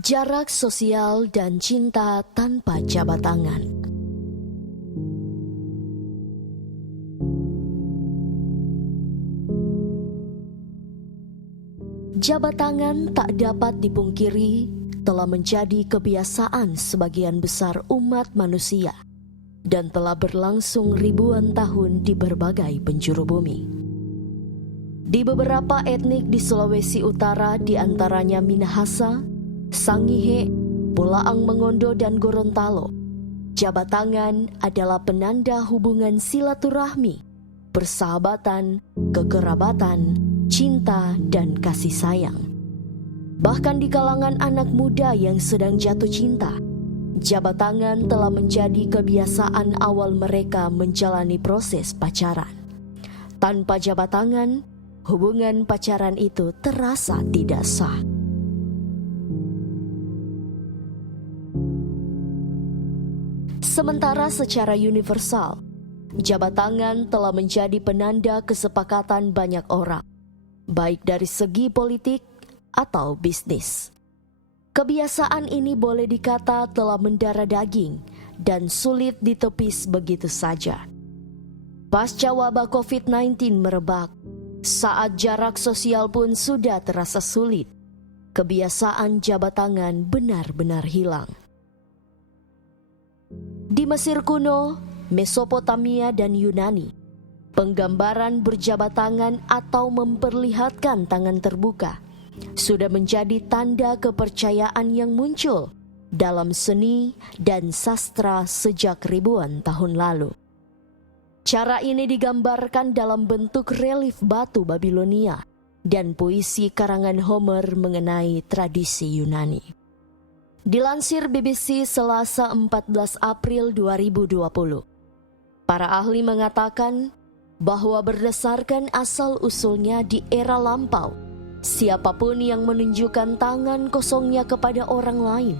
Jarak sosial dan cinta tanpa jabat tangan. Jabat tangan tak dapat dipungkiri telah menjadi kebiasaan sebagian besar umat manusia dan telah berlangsung ribuan tahun di berbagai penjuru bumi. Di beberapa etnik di Sulawesi Utara, di antaranya Minahasa, Sangihe, Bolaang Mengondo, dan Gorontalo, jabat tangan adalah penanda hubungan silaturahmi, persahabatan, kekerabatan, cinta, dan kasih sayang. Bahkan di kalangan anak muda yang sedang jatuh cinta, jabat tangan telah menjadi kebiasaan awal mereka menjalani proses pacaran. Tanpa jabat tangan, hubungan pacaran itu terasa tidak sah. Sementara secara universal, jabat tangan telah menjadi penanda kesepakatan banyak orang, baik dari segi politik atau bisnis. Kebiasaan ini boleh dikata telah mendarah daging dan sulit ditepis begitu saja. Pasca wabah COVID-19 merebak, saat jarak sosial pun sudah terasa sulit, kebiasaan jabat tangan benar-benar hilang. Di Mesir kuno, Mesopotamia, dan Yunani, penggambaran berjabat tangan atau memperlihatkan tangan terbuka sudah menjadi tanda kepercayaan yang muncul dalam seni dan sastra sejak ribuan tahun lalu. Cara ini digambarkan dalam bentuk relief batu Babilonia dan puisi karangan Homer mengenai tradisi Yunani. Dilansir BBC Selasa 14 April 2020, para ahli mengatakan bahwa berdasarkan asal-usulnya di era lampau, siapapun yang menunjukkan tangan kosongnya kepada orang lain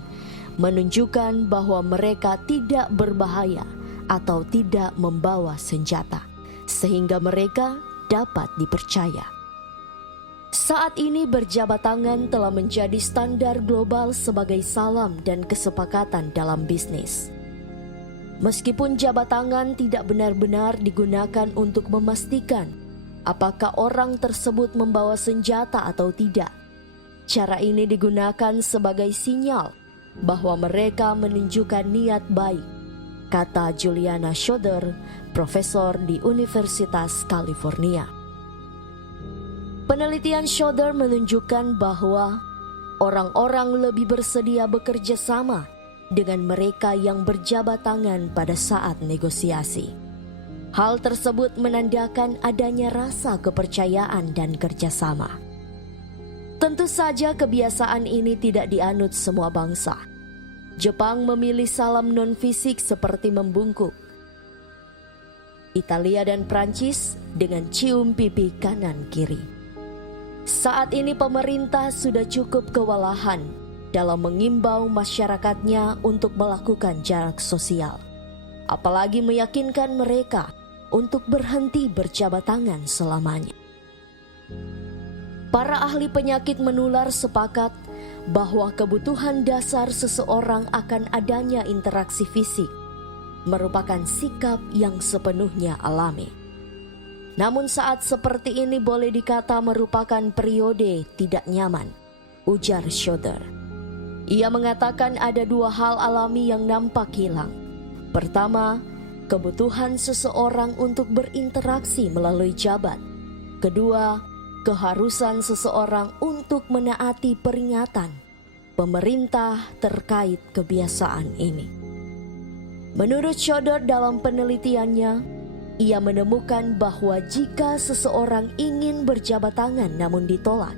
menunjukkan bahwa mereka tidak berbahaya atau tidak membawa senjata, sehingga mereka dapat dipercaya. Saat ini berjabat tangan telah menjadi standar global sebagai salam dan kesepakatan dalam bisnis. Meskipun jabat tangan tidak benar-benar digunakan untuk memastikan apakah orang tersebut membawa senjata atau tidak, cara ini digunakan sebagai sinyal bahwa mereka menunjukkan niat baik, kata Juliana Schroeder, profesor di Universitas California. Penelitian Schroeder menunjukkan bahwa orang-orang lebih bersedia bekerja sama dengan mereka yang berjabat tangan pada saat negosiasi. Hal tersebut menandakan adanya rasa kepercayaan dan kerjasama. Tentu saja kebiasaan ini tidak dianut semua bangsa. Jepang memilih salam non-fisik seperti membungkuk. Italia dan Prancis dengan cium pipi kanan kiri. Saat ini pemerintah sudah cukup kewalahan dalam mengimbau masyarakatnya untuk melakukan jarak sosial, apalagi meyakinkan mereka untuk berhenti berjabat tangan selamanya. Para ahli penyakit menular sepakat bahwa kebutuhan dasar seseorang akan adanya interaksi fisik merupakan sikap yang sepenuhnya alami. Namun saat seperti ini boleh dikata merupakan periode tidak nyaman, ujar Schroeder. Ia mengatakan ada dua hal alami yang nampak hilang. Pertama, kebutuhan seseorang untuk berinteraksi melalui jabat. Kedua, keharusan seseorang untuk menaati peringatan pemerintah terkait kebiasaan ini. Menurut Schroeder dalam penelitiannya, ia menemukan bahwa jika seseorang ingin berjabat tangan namun ditolak,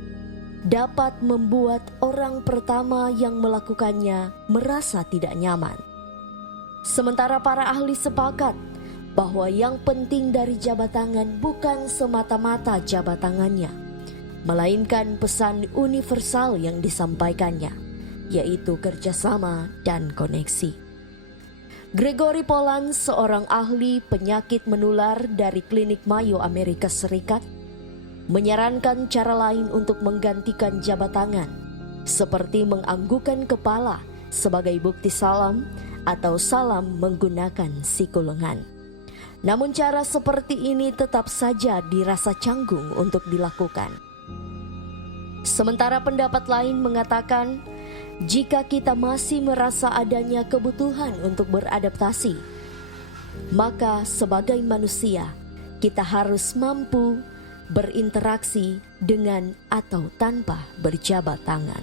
dapat membuat orang pertama yang melakukannya merasa tidak nyaman. Sementara para ahli sepakat bahwa yang penting dari jabat tangan bukan semata-mata jabat tangannya, melainkan pesan universal yang disampaikannya, yaitu kerjasama dan koneksi. Gregory Poland, seorang ahli penyakit menular dari Klinik Mayo Amerika Serikat, menyarankan cara lain untuk menggantikan jabat tangan, seperti menganggukkan kepala sebagai bukti salam atau salam menggunakan siku lengan. Namun cara seperti ini tetap saja dirasa canggung untuk dilakukan. Sementara pendapat lain mengatakan, jika kita masih merasa adanya kebutuhan untuk beradaptasi, maka sebagai manusia kita harus mampu berinteraksi dengan atau tanpa berjabat tangan.